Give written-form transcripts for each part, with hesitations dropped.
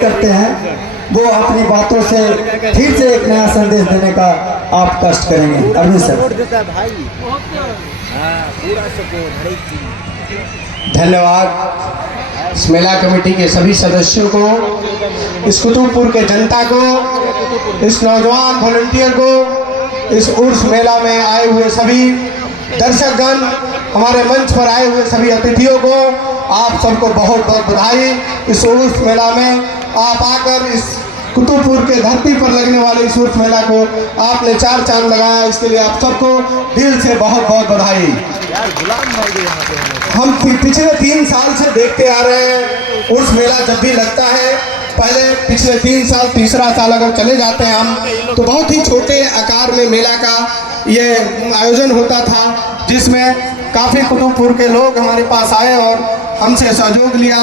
करते हैं वो अपनी बातों से फिर से एक नया संदेश देने का आप कष्ट करेंगे। अरविंद सर, धन्यवाद इस मेला कमेटी के सभी सदस्यों को, इस कुतुबपुर के जनता को, इस नौजवान वॉलंटियर को, इस उर्स मेला में आए हुए सभी दर्शकगण, हमारे मंच पर आए हुए सभी अतिथियों को आप सबको बहुत बहुत बधाई। इस उर्स मेला में आप आकर इस कुतुबपुर के धरती पर लगने वाले इस उर्स मेला को आपने चार चांद लगाया, इसके लिए आप सबको दिल से बहुत बहुत बधाई। हम पिछले 3 साल से देखते आ रहे हैं उर्स मेला जब भी लगता है, पहले पिछले 3 साल तीसरा साल अगर चले जाते हैं हम, तो बहुत ही छोटे आकार में मेला का ये आयोजन होता था, जिसमें काफ़ी कुतुबपुर के लोग हमारे पास आए और हमसे सहयोग लिया।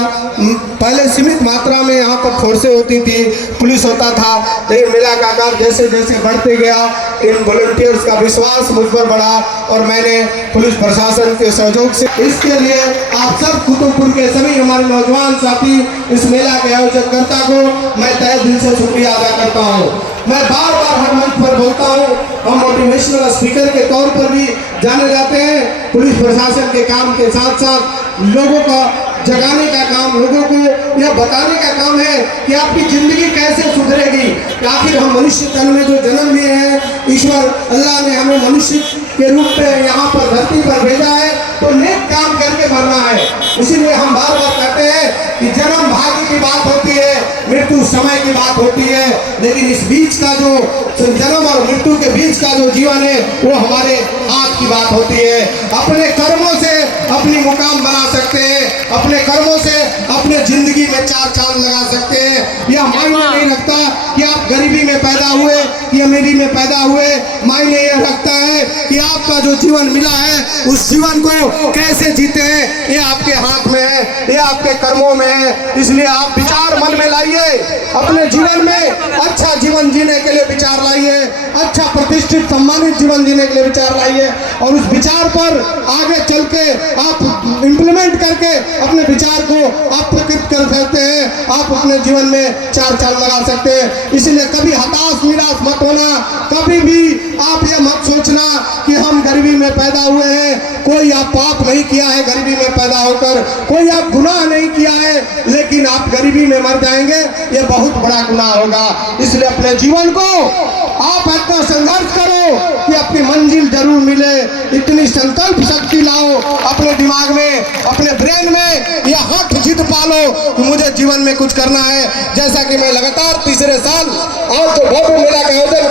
पहले सीमित मात्रा में यहाँ पर फोर्सें होती थी, पुलिस होता था, लेकिन मेला का आकार जैसे जैसे बढ़ते गया, इन वॉलंटियर्स का विश्वास मुझ पर बढ़ा और मैंने पुलिस प्रशासन के सहयोग से, इसके लिए आप सब कुतुबपुर के सभी हमारे नौजवान साथी, इस मेला के आयोजकर्ता को मैं तहे दिल से शुक्रिया अदा करता हूँ। मैं बार बार हर मंच पर बोलता हूँ, हम मोटिवेशनल स्पीकर के तौर पर भी जाने जाते हैं। पुलिस प्रशासन के काम के साथ साथ लोगों का जगाने का काम, लोगों को यह बताने का काम है कि आपकी जिंदगी कैसे सुधरेगी। आखिर हम मनुष्य तन में जो जन्म लिए हैं, ईश्वर अल्लाह ने हमें मनुष्य के रूप में यहाँ पर धरती पर भेजा है, तो नेक काम करके मरना है। इसीलिए हम बार बार कहते हैं कि जन्म भाग्य की बात होती है, मृत्यु समय की बात होती है, लेकिन इस बीच का जो जन्म और मृत्यु के बीच का जो जीवन है वो हमारे हाथ की बात होती है। अपने कर्मों से अपनी मुकाम बना सकते हैं, अपने कर्मों से अपने जिंदगी में चार चांद लगा सकते हैं। यह मायने नहीं रखता कि आप गरीबी में पैदा हुए कि अमीरी में पैदा हुए, मायने यह रखता है कि आपका जो जीवन मिला है उस जीवन को कैसे जीते हैं, ये आपके हाथ में है, ये आपके कर्मों में है। इसलिए आप विचार मन में लाइए, अपने जीवन में अच्छा जीवन जीने के लिए विचार लाइए, अच्छा प्रतिष्ठित सम्मानित जीवन जीने के लिए विचार लाइए, और उस विचार पर आगे चल के आप इम्प्लीमेंट करके अपने विचार को आप प्रकट कर सकते हैं, आप अपने जीवन में चार चांद लगा सकते हैं। इसलिए कभी हताश निराश मत होना, कभी भी आप ये मत सोचना कि हम गरीबी में पैदा हुए हैं। कोई आप पाप नहीं किया है गरीबी में पैदा होकर, कोई आप गुनाह नहीं किया है, लेकिन आप गरीबी में मर जाएंगे, ये बहुत बड़ा गुनाह होगा। इसलिए अपने जीवन को आप इतना संघर्ष करो कि अपनी मंजिल जरूर मिले। इतनी संकल्प शक्ति लाओ अपने दिमाग में, अपने ब्रेन में, यह हक जिद पालो कि मुझे जीवन में कुछ करना है। जैसा कि मैं लगातार तीसरे साल आज तो भव्य मेला का आयोजन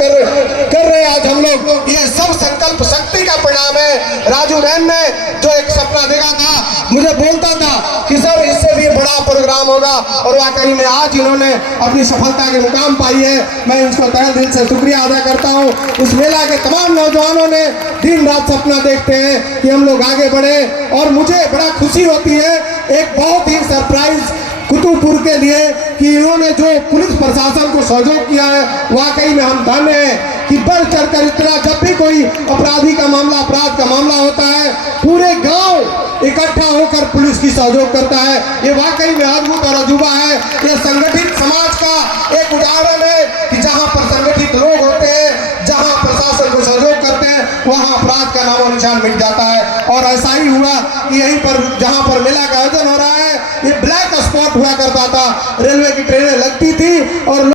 कर रहे हैं आज हम लोग, ये सब संकल्प शक्ति का परिणाम है। राजू रैन ने जो एक सपना देखा था, मुझे बोलता था कि सर इससे भी बड़ा प्रोग्राम होगा, और वाकई में आज इन्होंने अपनी सफलता के मुकाम पाई है। मैं इनको तहे दिल से शुक्रिया अदा करता हूँ। इस मेला के तमाम नौजवानों ने दिन रात सपना देखते हैं कि हम लोग आगे बढ़े, और मुझे बड़ा खुशी होती है एक बहुत ही सरप्राइज कुतुबपुर के लिए कि इन्होंने जो पुलिस प्रशासन को सहयोग किया है, वाकई में हम धन्य हैं कि बढ़ चढ़कर इतना, जब भी कोई अपराधी का मामला, अपराध का मामला होता है, पूरे गांव इकट्ठा होकर पुलिस की सहयोग करता है। ये वाकई में अद्भुत और अजूबा है। ये संगठित समाज का एक उदाहरण है कि जहां पर संगठित लोग होते हैं, जहां प्रशासन को सहयोग करते हैं, वहां अपराध का नामो निशान मिट जाता है। और ऐसा ही हुआ कि यहीं पर जहां पर मेला का आयोजन हो रहा है, ये ब्लैक स्पॉट हुआ करता था, रेलवे की ट्रेनें लगती थी और